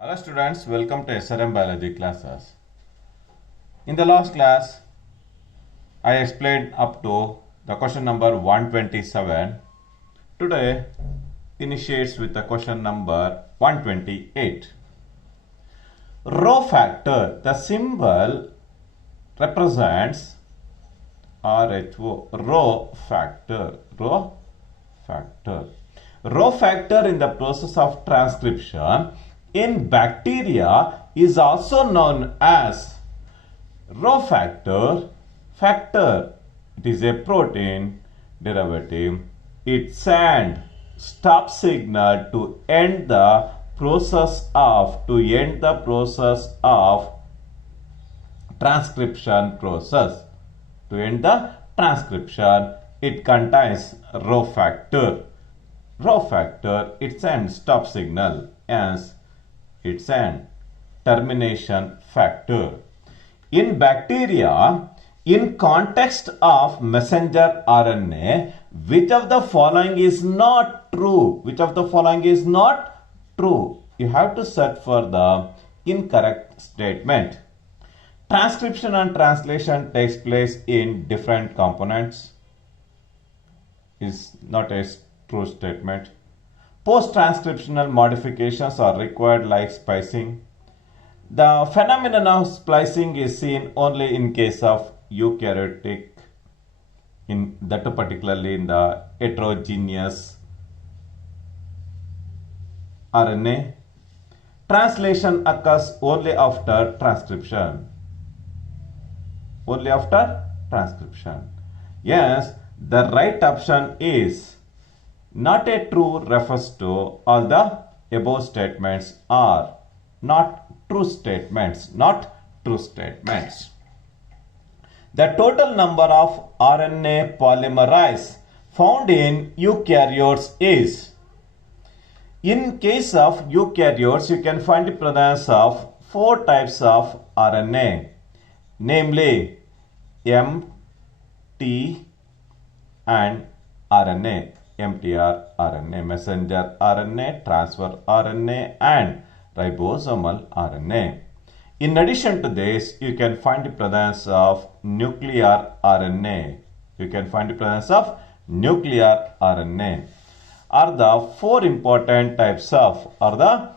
Hello students, welcome to SRM Biology classes. In the last class, I explained up to the question number 127. Today, initiates with the question number 128. Rho factor, the symbol represents RHO, rho factor, rho factor. Rho factor in the process of transcription in bacteria is also known as rho factor. It is a protein derivative. It sends stop signal to end the process of transcription process. To end the transcription, it contains rho factor. Rho factor, it sends stop signal as it's an termination factor. In bacteria, in context of messenger RNA, which of the following is not true? Which of the following is not true? You have to search for the incorrect statement. Transcription and translation takes place in different components is not a true statement. Post-transcriptional modifications are required like splicing. The phenomenon of splicing is seen only in case of eukaryotic, in that particularly in the heterogeneous RNA. Translation occurs only after transcription. Only after transcription. Yes, the right option is not a true refers to all the above statements are not true statements. The total number of RNA polymerase found in eukaryotes is, in case of eukaryotes, you can find the presence of 4 types of RNA, namely M, T, and RNA. MTR RNA, messenger RNA, transfer RNA, and ribosomal RNA. In addition to this, you can find the presence of nuclear RNA. Are the four important types of RNA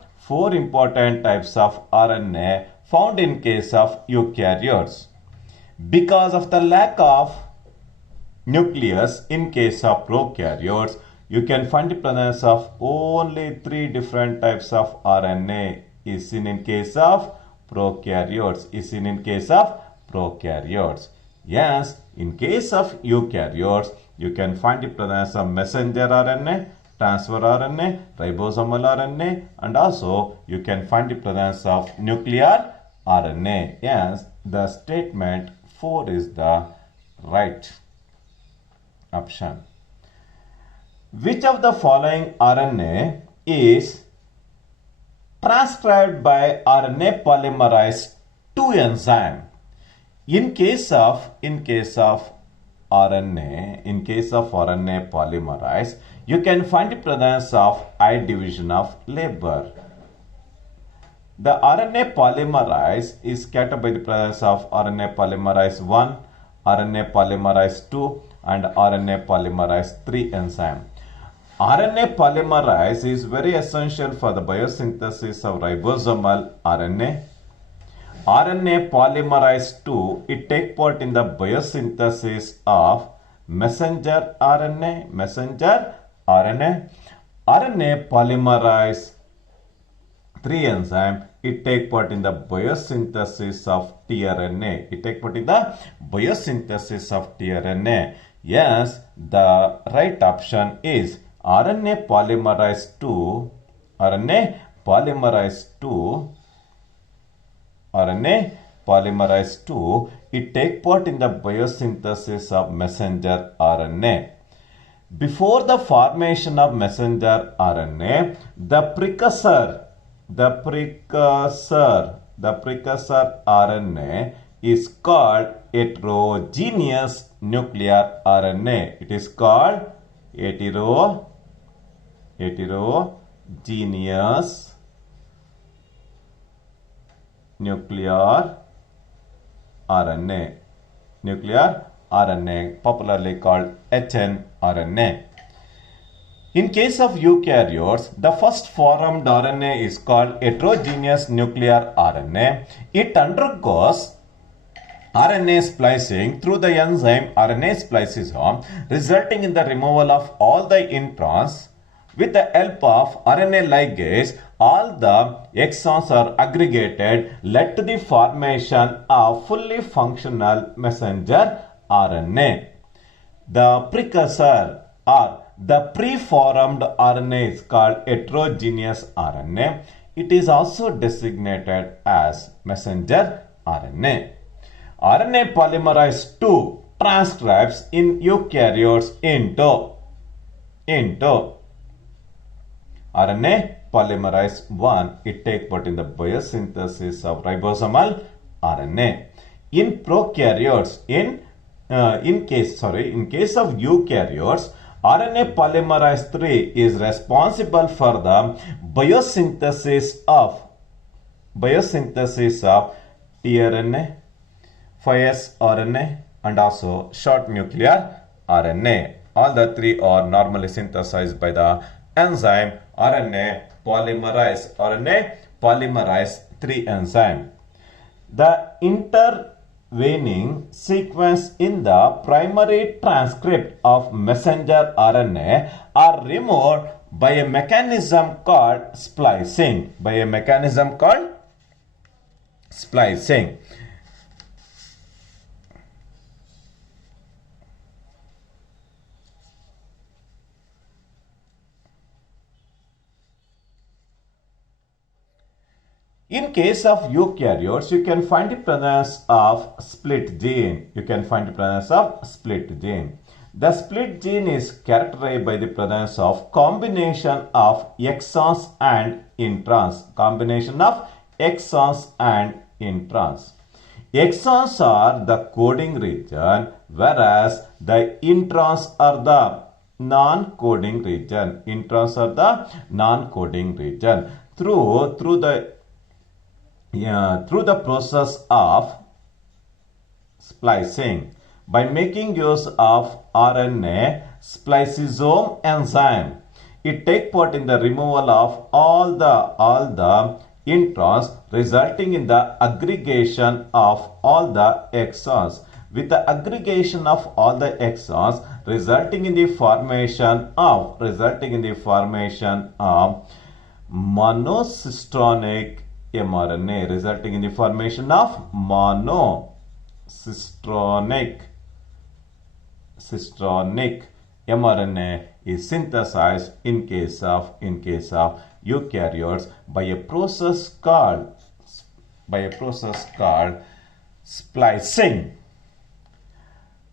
found in case of eukaryotes. Because of the lack of nucleus in case of prokaryotes, you can find the presence of only 3 different types of RNA is seen in case of prokaryotes. Yes, in case of eukaryotes, you can find the presence of messenger RNA, transfer RNA, ribosomal RNA, and also you can find the presence of nuclear RNA. Yes, the statement 4 is the right option. Which of the following RNA is transcribed by RNA polymerase II enzyme? In case of RNA polymerase, you can find the presence of I division of labor. The RNA polymerase is scattered by the presence of RNA polymerase I, RNA polymerase II, and RNA polymerase III enzyme. RNA polymerase is very essential for the biosynthesis of ribosomal RNA. RNA polymerase II, it takes part in the biosynthesis of messenger RNA. RNA polymerase III enzyme, it takes part in the biosynthesis of tRNA. Yes, the right option is RNA polymerase II. It takes part in the biosynthesis of messenger RNA. Before the formation of messenger RNA, the precursor RNA is called heterogeneous nuclear RNA. It is called heterogeneous nuclear RNA. Nuclear RNA, popularly called hnRNA. In case of eukaryotes, the first formed RNA is called heterogeneous nuclear RNA. It undergoes RNA splicing through the enzyme RNA spliceosome, resulting in the removal of all the introns. With the help of RNA ligase, all the exons are aggregated, led to the formation of fully functional messenger RNA. The precursor or the preformed RNA is called heterogeneous RNA. It is also designated as messenger RNA. RNA polymerase II transcribes in eukaryotes into RNA polymerase I. It takes part in the biosynthesis of ribosomal RNA. In prokaryotes, in case of eukaryotes, RNA polymerase III is responsible for the biosynthesis of tRNA, 5S RNA, and also short nuclear RNA. All the three are normally synthesized by the enzyme RNA polymerase III enzyme. The intervening sequence in the primary transcript of messenger RNA are removed by a mechanism called splicing. In case of eukaryotes, you can find the presence of split gene. The split gene is characterized by the presence of combination of exons and introns. Exons are the coding region, whereas the introns are the non-coding region. Through the process of splicing, by making use of RNA spliceosome enzyme, it takes part in the removal of all the introns, resulting in the aggregation of all the exons. With the aggregation of all the exons, resulting in the formation of monocistronic mRNA, cistronic mRNA is synthesized in case of eukaryotes by a process called splicing.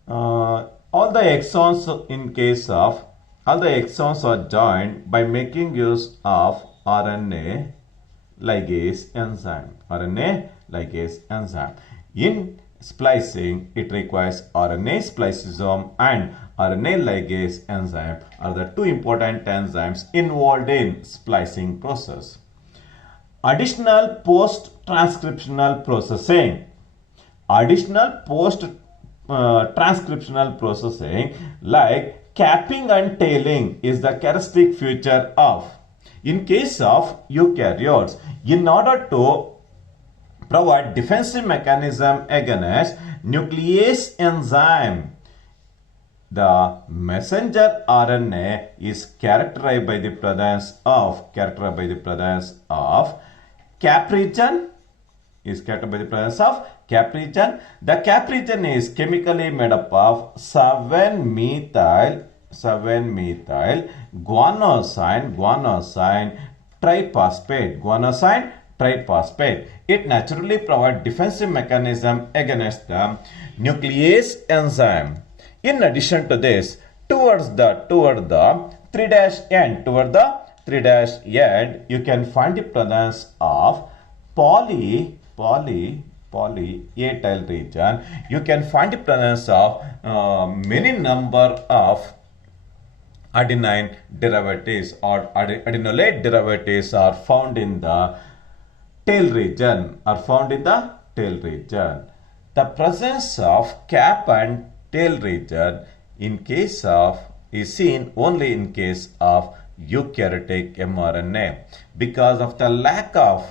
All the exons are joined by making use of RNA ligase enzyme. In splicing, it requires RNA spliceosome and RNA ligase enzyme are the two important enzymes involved in splicing process. Additional post-transcriptional processing. Like capping and tailing is the characteristic feature of. In case of eukaryotes, in order to provide defensive mechanism against nuclease enzyme, the messenger RNA is characterized by the presence of cap region. The cap region is chemically made up of 7-methyl guanosine triphosphate. It naturally provides defensive mechanism against the nuclease enzyme. In addition to this, toward the 3' end, you can find the presence of polyatyl region. You can find the presence of many number of adenine derivatives or adenolate derivatives are found in the tail region are found in the tail region. The presence of cap and tail region in case of is seen only in case of eukaryotic mRNA because of the lack of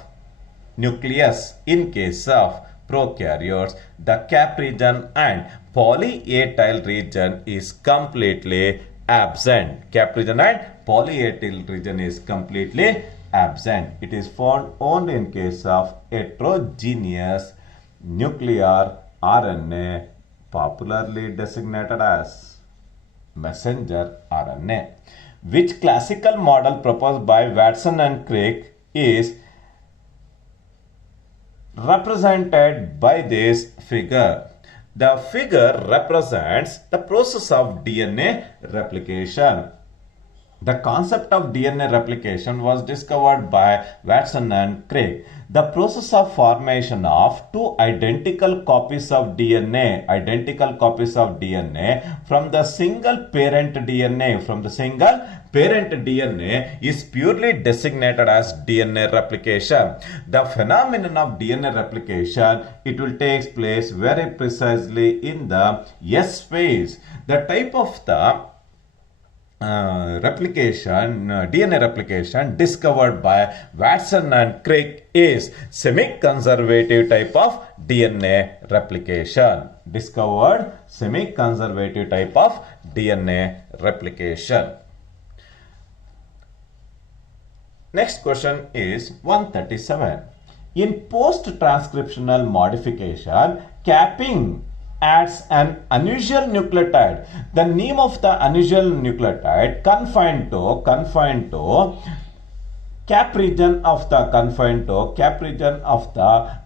nucleus in case of prokaryotes. The cap region and poly A tail region is completely absent. Cap region and poly A tail region is completely absent. It is found only in case of heterogeneous nuclear RNA, popularly designated as messenger RNA. Which classical model proposed by Watson and Crick is represented by this figure? The figure represents the process of DNA replication. The concept of DNA replication was discovered by Watson and Crick. The process of formation of two identical copies of DNA from the single parent DNA is purely designated as DNA replication. The phenomenon of DNA replication, it will take place very precisely in the S phase. The type of the DNA replication discovered by Watson and Crick is semi-conservative type of DNA replication. Discovered semi-conservative type of DNA replication. Next question is 137. In post-transcriptional modification, capping adds an unusual nucleotide. The name of the unusual nucleotide confined to cap region of the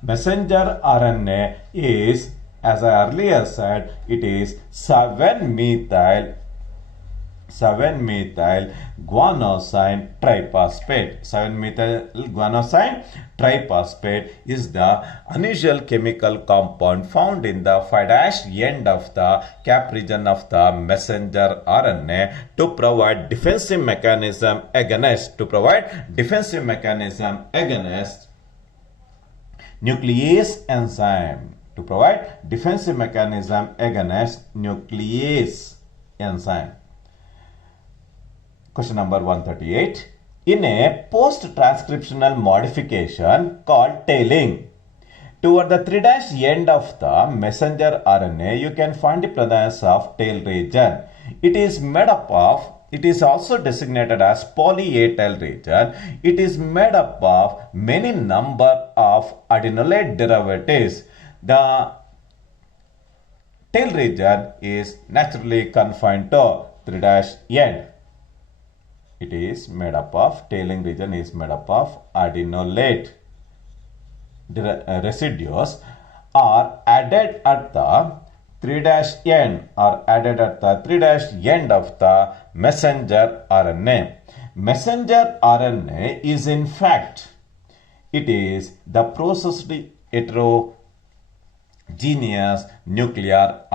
messenger RNA is, as I earlier said, it is 7-methyl guanosine triphosphate. 7-methyl guanosine triphosphate is the unusual chemical compound found in the 5' end of the cap region of the messenger RNA to provide defensive mechanism against nuclease enzyme. Question number 138. In a post-transcriptional modification called tailing, toward the 3' end of the messenger RNA, you can find the presence of tail region. It is also designated as poly A tail region. It is made up of many number of adenylate derivatives. The tail region is naturally confined to 3' end. It is made up of, tailing region is made up of adenylate residues are added at the 3' end of the messenger RNA. Messenger RNA is in fact, it is the processed heterogeneous nuclear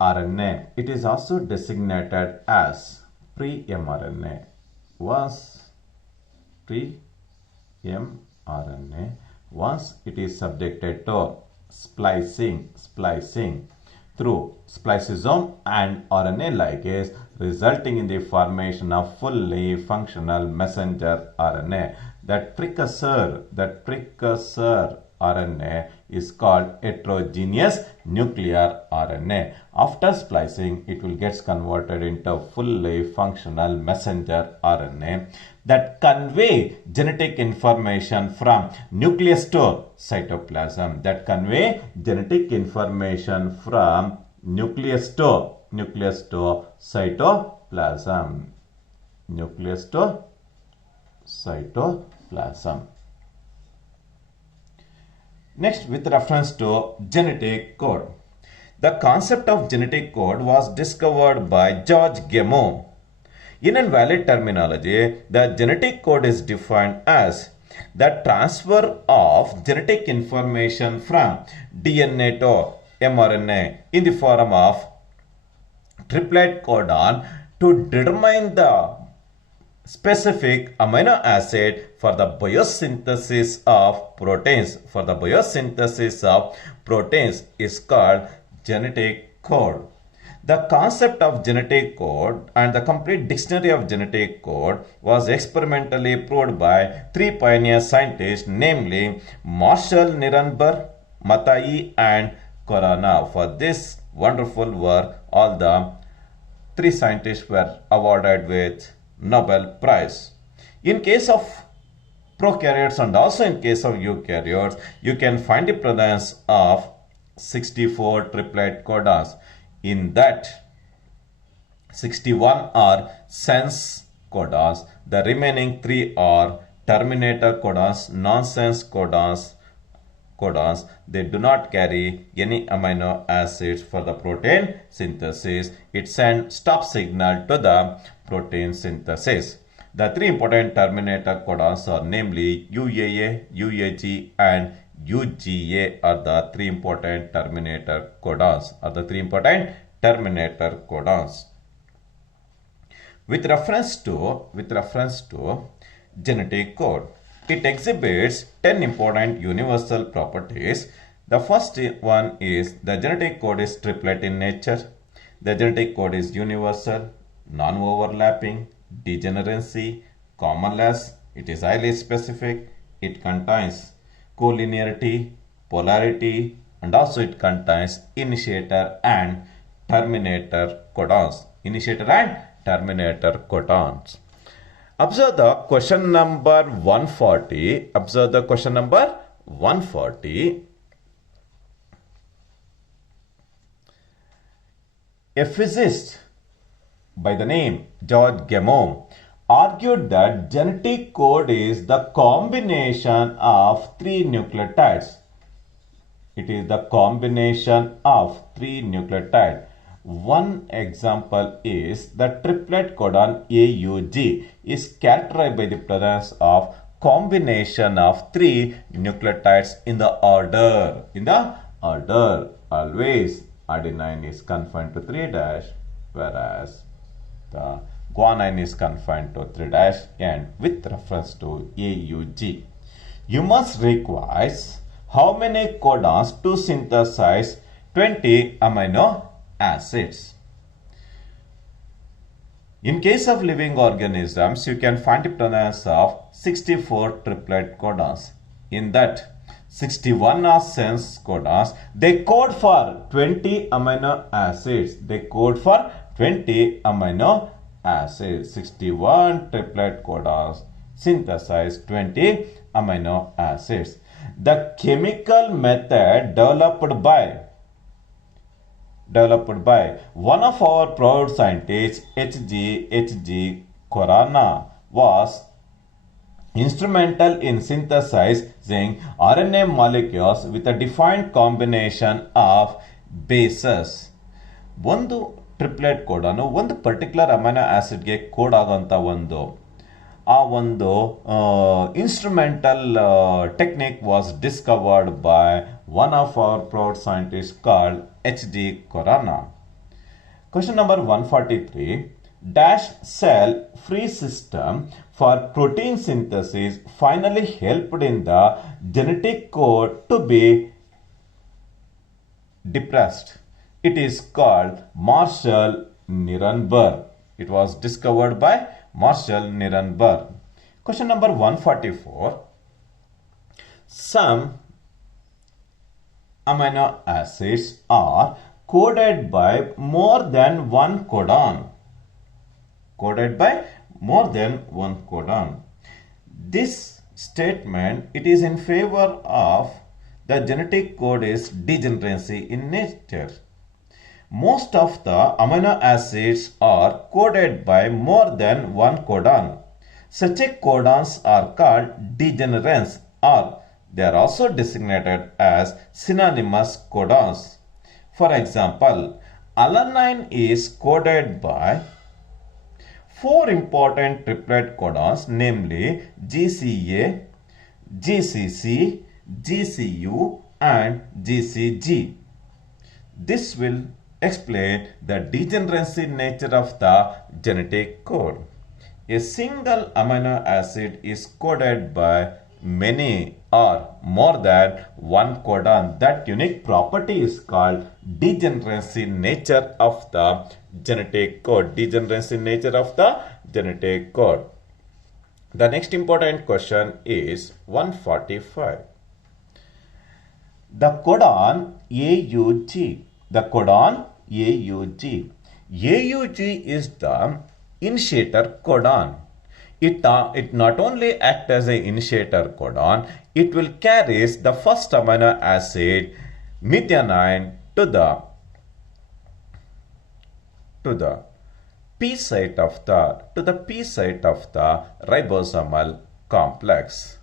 RNA. It is also designated as pre-mRNA. Once it is subjected to splicing through spliceosome and RNA ligase, resulting in the formation of fully functional messenger RNA. That precursor RNA is called heterogeneous nuclear RNA. After splicing, it will get converted into fully functional messenger RNA that convey genetic information from nucleus to cytoplasm. Next, with reference to genetic code. The concept of genetic code was discovered by George Gamow. In invalid terminology, the genetic code is defined as the transfer of genetic information from DNA to mRNA in the form of triplet codon to determine the specific amino acid for the biosynthesis of proteins. For the biosynthesis of proteins is called genetic code. The concept of genetic code and the complete dictionary of genetic code was experimentally proved by three pioneer scientists, namely Marshall, Nirenberg, Mattei, and Corona. For this wonderful work, all the three scientists were awarded with Nobel Prize. In case of prokaryotes and also in case of eukaryotes, you can find the presence of 64 triplet codons. In that, 61 are sense codons. The remaining 3 are terminator codons, nonsense codons. They do not carry any amino acids for the protein synthesis. It sends stop signal to the protein synthesis. The three important terminator codons are namely UAA, UAG, and UGA are the three important terminator codons. With reference to genetic code, it exhibits 10 important universal properties. The first one is the genetic code is triplet in nature. The genetic code is universal, non-overlapping, degeneracy, commonless. It is highly specific. It contains collinearity, polarity, and also it contains initiator and terminator codons. Observe the question number 140. A physicist by the name George Gamow argued that genetic code is the combination of three nucleotides. It is the combination of three nucleotides. One example is the triplet codon AUG is characterized by the presence of combination of three nucleotides in the order. Always adenine is confined to 3', whereas the guanine is confined to 3' and with reference to AUG. You must require how many codons to synthesize 20 amino acids. In case of living organisms, you can find the presence of 64 triplet codons. In that, 61 are sense codons. They code for 20 amino acids. 61 triplet codons synthesize 20 amino acids. The chemical method developed by one of our proud scientists, H.G. Corona, was instrumental in synthesizing RNA molecules with a defined combination of bases. ಒಂದು triplet ಕೋಡನ್ನು ಒಂದು particular amino ಆಸಿಡ್ಗೆ code ಆಗೋಂಥ ಒಂದು instrumental technique was discovered by one of our proud scientist called H.G. Corona. Question number 143. Dash cell free system for protein synthesis finally helped in the genetic code to be depressed. It is called Marshall-Nirenberg. It was discovered by Marshall-Nirenberg. Question number 144. Some amino acids are coded by more than one codon. This statement, it is in favor of the genetic code is degeneracy in nature. Most of the amino acids are coded by more than one codon. Such codons are called degenerants, or they are also designated as synonymous codons. For example, alanine is coded by four important triplet codons, namely GCA, GCC, GCU, and GCG. This will explain the degeneracy nature of the genetic code. A single amino acid is coded by many or more than one codon. That unique property is called degeneracy nature of the genetic code. Degeneracy nature of the genetic code. The next important question is 145. The codon AUG. The codon AUG. AUG is the initiator codon. It not only acts as an initiator codon, it will carry the first amino acid methionine to the P site of the ribosomal complex.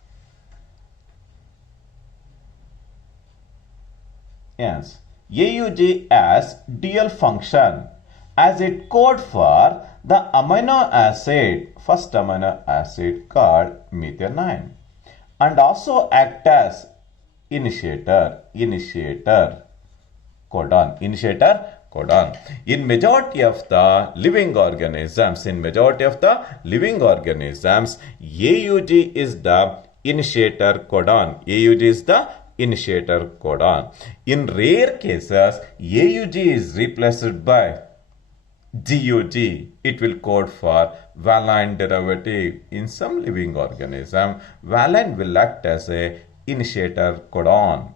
Yes, AUG has dual function as it codes for the amino acid, first amino acid called methionine, and also act as initiator codon. In majority of the living organisms, AUG is the initiator codon. In rare cases, AUG is replaced by GUG. It will code for valine derivative. In some living organism, valine will act as a initiator codon.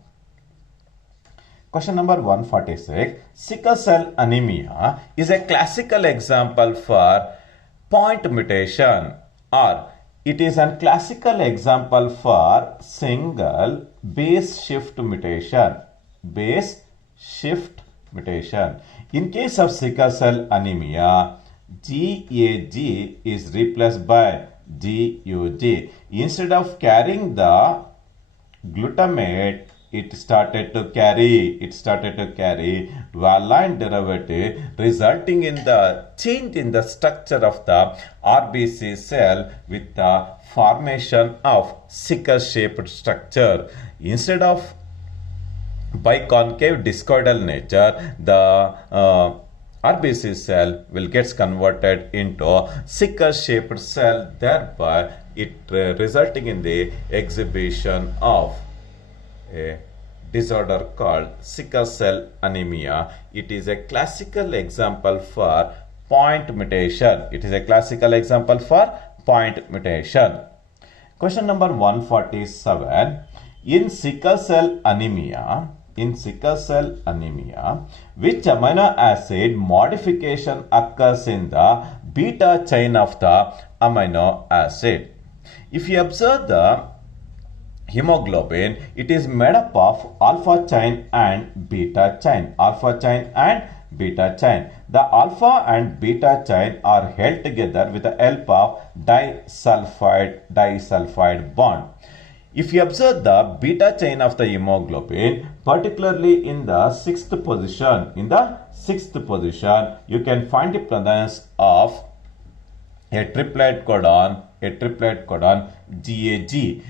Question number 146. Sickle cell anemia is a classical example for point mutation, or it is a classical example for single base shift mutation. In case of sickle cell anemia, GAG is replaced by GUG. Instead of carrying the glutamate, it started to carry valine derivative, resulting in the change in the structure of the RBC cell with the formation of sickle-shaped structure. Instead of biconcave discoidal nature, the RBC cell will get converted into sickle-shaped cell, thereby it resulting in the exhibition of a disorder called sickle cell anemia. It is a classical example for point mutation. Question number 147. In sickle cell anemia, which amino acid modification occurs in the beta chain of the amino acid? If you observe the hemoglobin, it is made up of alpha chain and beta chain. The alpha and beta chain are held together with the help of disulfide bond. If you observe the beta chain of the hemoglobin, particularly in the sixth position, you can find the presence of a triplet codon, GAG.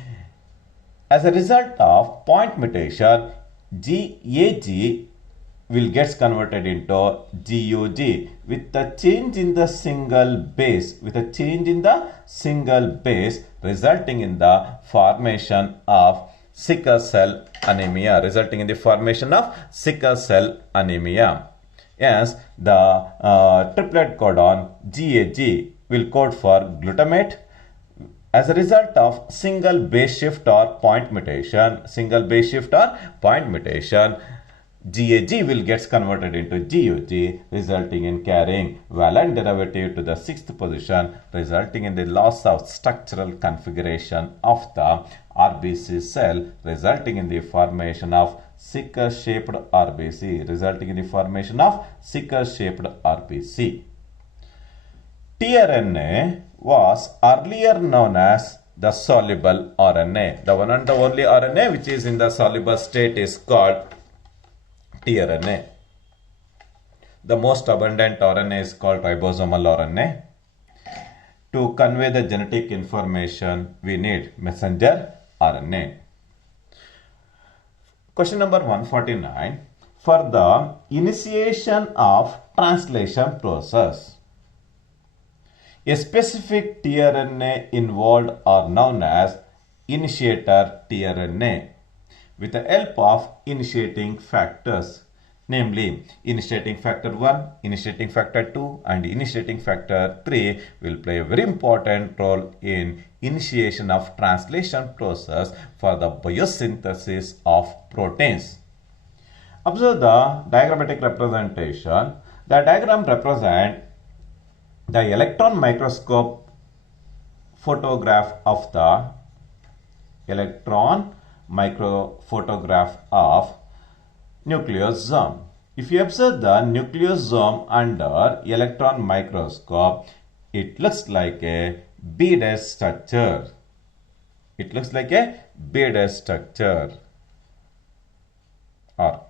As a result of point mutation, GAG will get converted into GUG with the change in the single base, resulting in the formation of sickle cell anemia. Yes, the triplet codon GAG will code for glutamate. As a result of single base shift or point mutation, GAG will get converted into GUG, resulting in carrying valine derivative to the sixth position, resulting in the loss of structural configuration of the RBC cell, resulting in the formation of sickle-shaped RBC. tRNA was earlier known as the soluble RNA. The one and the only RNA which is in the soluble state is called tRNA. The most abundant RNA is called ribosomal RNA. To convey the genetic information, we need messenger RNA. Question number 149. For the initiation of translation process. A specific tRNA involved are known as initiator tRNA with the help of initiating factors, namely initiating factor 1, initiating factor 2 and initiating factor 3 will play a very important role in initiation of translation process for the biosynthesis of proteins. Observe the diagrammatic representation. The diagram represents the electron microscope photograph of the nucleosome. If you observe the nucleosome under electron microscope, it looks like a beaded structure. It looks like a beaded structure. Or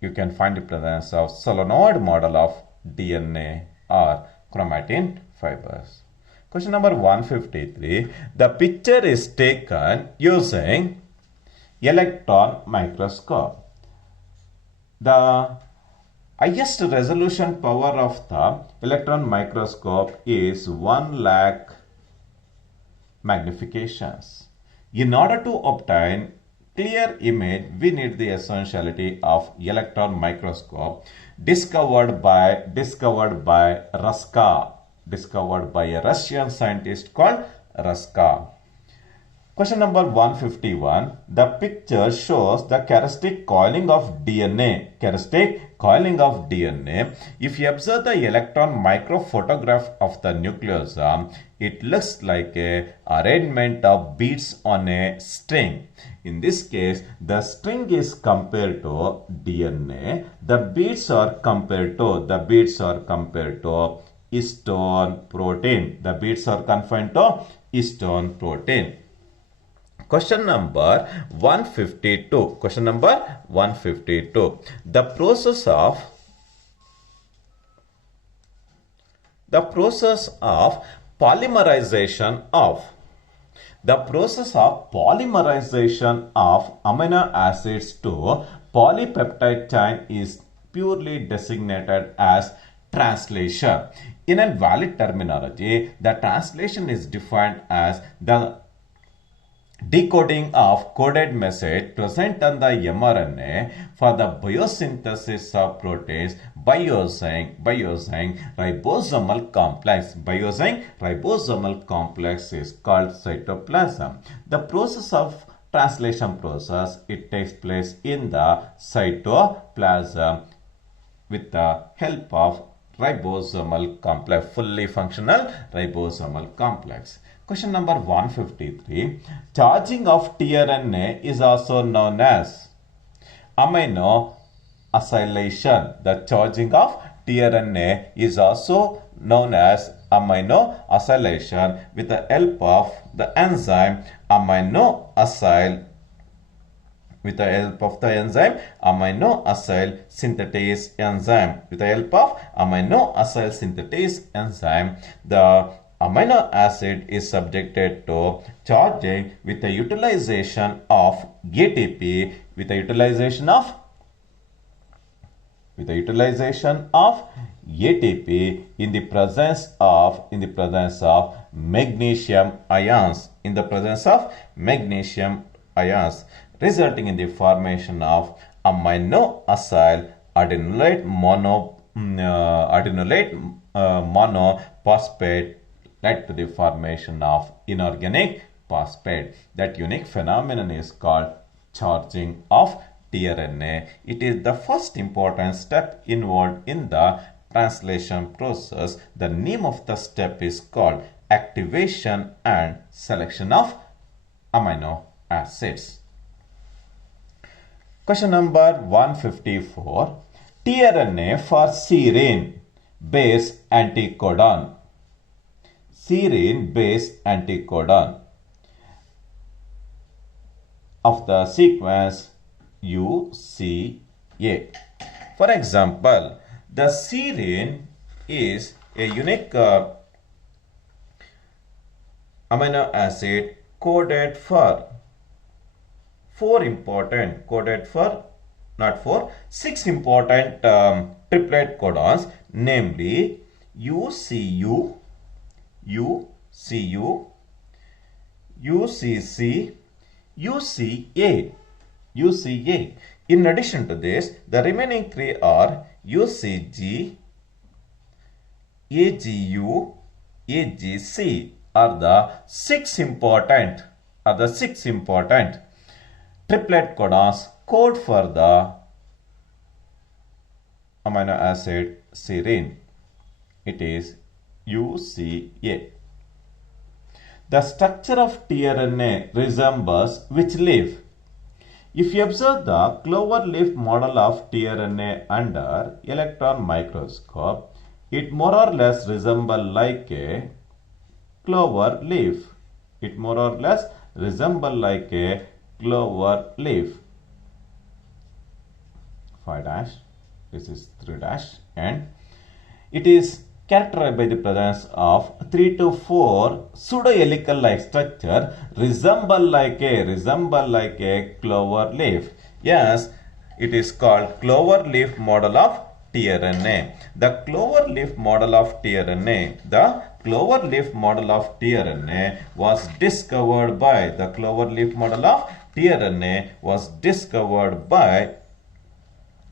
you can find the presence of solenoid model of DNA or chromatin fibers. Question number 153. The picture is taken using electron microscope. The highest resolution power of the electron microscope is 1 lakh magnifications. In order to obtain clear image, we need the essentiality of electron microscope discovered by Raska, discovered by a Russian scientist called Raska. Question number 151. The picture shows the characteristic coiling of DNA. If you observe the electron microphotograph of the nucleosome, it looks like a arrangement of beads on a string. In this case, the string is compared to DNA. The beads are compared to histone protein. The beads are confined to histone protein. Question number 152. Question number 152. The process of polymerization of amino acids to polypeptide chain is purely designated as translation. In a valid terminology, the translation is defined as the decoding of coded message present on the mRNA for the biosynthesis of proteins by using ribosomal complex. Ribosomal complex is called cytoplasm. The process of translation process, it takes place in the cytoplasm with the help of ribosomal complex, fully functional ribosomal complex. Question number 153. Charging of tRNA is also known as amino acylation. The charging of tRNA is also known as amino acylation with the help of the enzyme amino acyl synthase enzyme. The amino acid is subjected to charging with the utilization of ATP, ATP in the presence of magnesium ions, resulting in the formation of amino acyl adenylate monophosphate, led to the formation of inorganic phosphate. That unique phenomenon is called charging of tRNA. It is the first important step involved in the translation process. The name of the step is called activation and selection of amino acids. Question number 154. tRNA for serine base anticodon. Of the sequence UCA. For example, the serine is a unique amino acid coded for six important triplet codons, namely UCU, UCU, UCC, UCA, UCA. In addition to this, the remaining three are UCG, AGU, AGC are the six important triplet codons code for the amino acid serine. It is UCA. The structure of tRNA resembles which leaf? If you observe the clover leaf model of tRNA under electron microscope, it more or less resembles like a clover leaf. It more or less resembles like a clover leaf. 5 dash, this is 3 dash, and it is characterized by the presence of 3 to 4 pseudo-helical like structure resemble like a clover leaf. Yes, it is called clover leaf model of tRNA. The clover leaf model of tRNA, was discovered by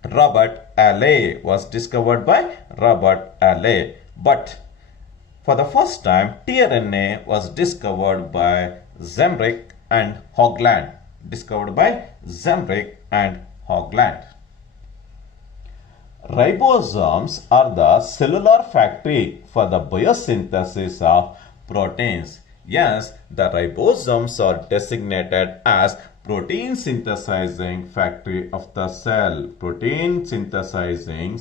Robert Allais. But for the first time, tRNA was discovered by Zemrick and Hogland. Ribosomes are the cellular factory for the biosynthesis of proteins. Yes, the ribosomes are designated as protein synthesizing factory of the cell. Protein synthesizing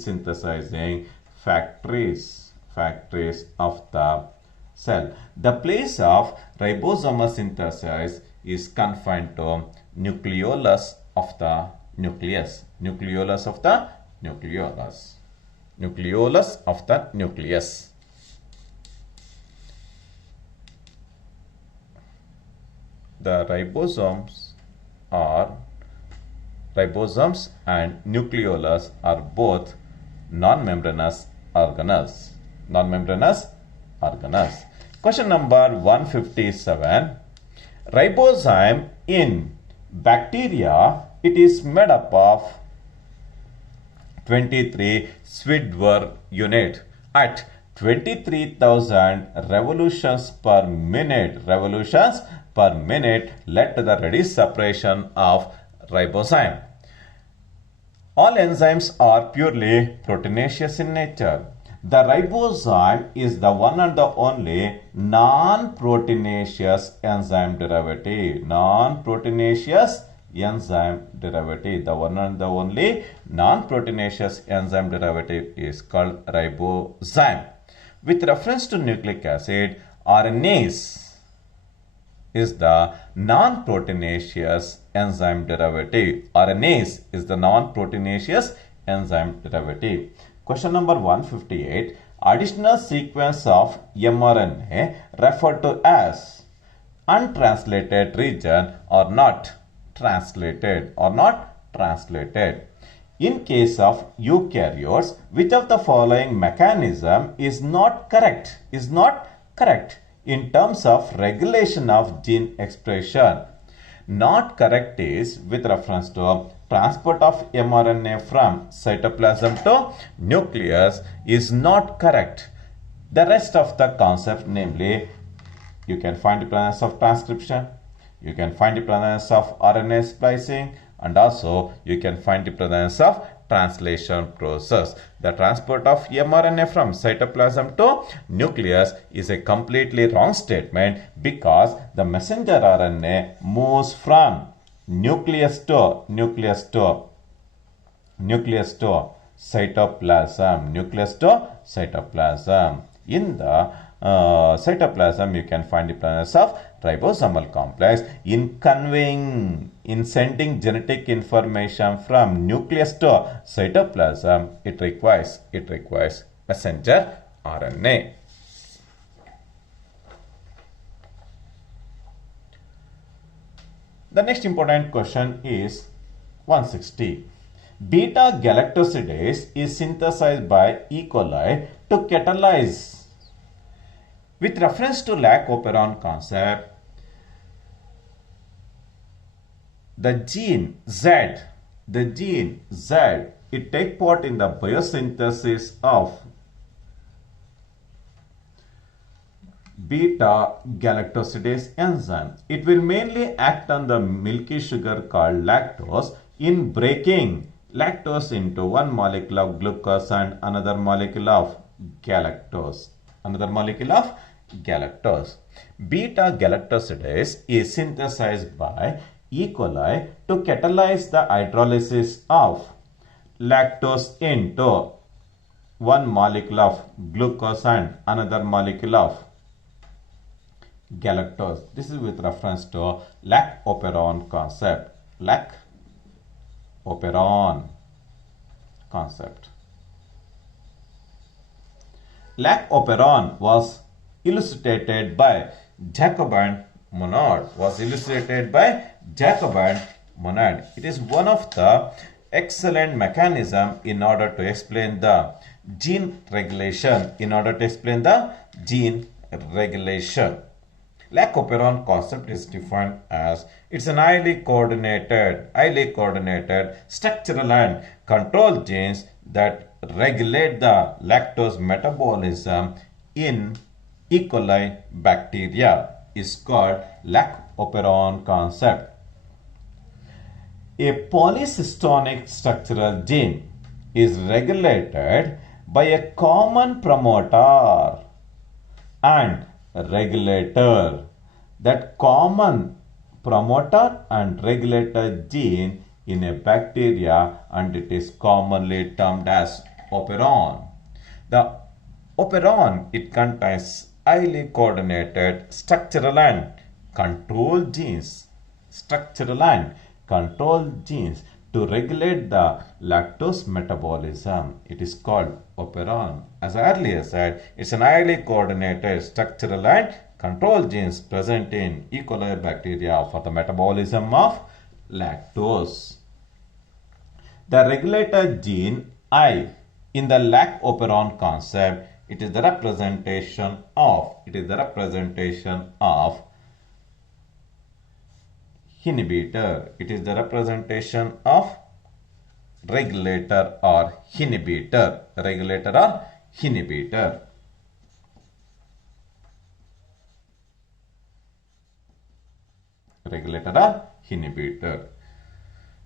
factories of the cell. The place of ribosomal synthesis is confined to nucleolus of the nucleus. The ribosomes and nucleolus are both non-membranous organelles. Question number 157. Ribosome in bacteria, it is made up of 23 Swidwer unit at 23,000 revolutions per minute led to the ready separation of ribosome. All enzymes are purely proteinaceous in nature. The ribosome is the one and the only non-proteinaceous enzyme derivative. The one and the only non-proteinaceous enzyme derivative is called ribosome. With reference to nucleic acid, RNase is the non-proteinaceous enzyme derivative. Question number 158. Additional sequence of mRNA referred to as untranslated region or not translated. In case of eukaryotes, which of the following mechanism is not correct in terms of regulation of gene expression? Not correct is with reference to transport of mRNA from cytoplasm to nucleus is not correct. The rest of the concept, namely, you can find the presence of transcription, you can find the presence of RNA splicing, and also you can find the presence of translation process. The transport of mRNA from cytoplasm to nucleus is a completely wrong statement because the messenger RNA moves from nucleus to cytoplasm. In the cytoplasm, you can find the presence of ribosomal complex. In sending genetic information from nucleus to cytoplasm, it requires messenger RNA. The next important question is 160. Beta galactosidase is synthesized by E. coli to catalyze. With reference to Lac-Operon concept, the gene Z, it take part in the biosynthesis of beta galactosidase enzyme. It will mainly act on the milky sugar called lactose in breaking lactose into one molecule of glucose and another molecule of galactose. Beta galactosidase is synthesized by E. coli to catalyze the hydrolysis of lactose into one molecule of glucose and another molecule of galactose. This is with reference to Lac-Operon concept. Lac-Operon concept. Lac-Operon was elucidated by Jacob and Monod. It is one of the excellent mechanism in order to explain the gene regulation. Lac-Operon concept is defined as it's an highly coordinated structural and control genes that regulate the lactose metabolism in E. coli bacteria is called Lac-Operon concept. A polycystonic structural gene is regulated by a common promoter and regulator. That common promoter and regulator gene in a bacteria, and it is commonly termed as operon. The operon, it contains highly coordinated structural and control genes to regulate the lactose metabolism. It is called operon. As I earlier said, it's an highly coordinated structural and control genes present in E. coli bacteria for the metabolism of lactose. The regulator gene I in the Lac-Operon concept, it is the representation of inhibitor. It is the representation of regulator or inhibitor.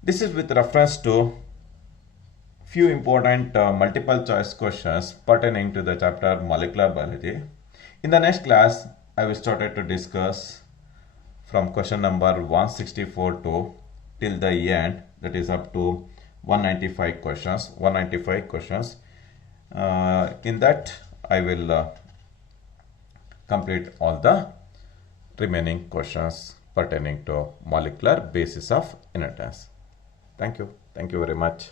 This is with reference to few important multiple choice questions pertaining to the chapter molecular biology. In the next class, I will start to discuss from question number 164 to till the end, that is up to 195 questions. In that, I will complete all the remaining questions pertaining to molecular basis of inertance. Thank you very much.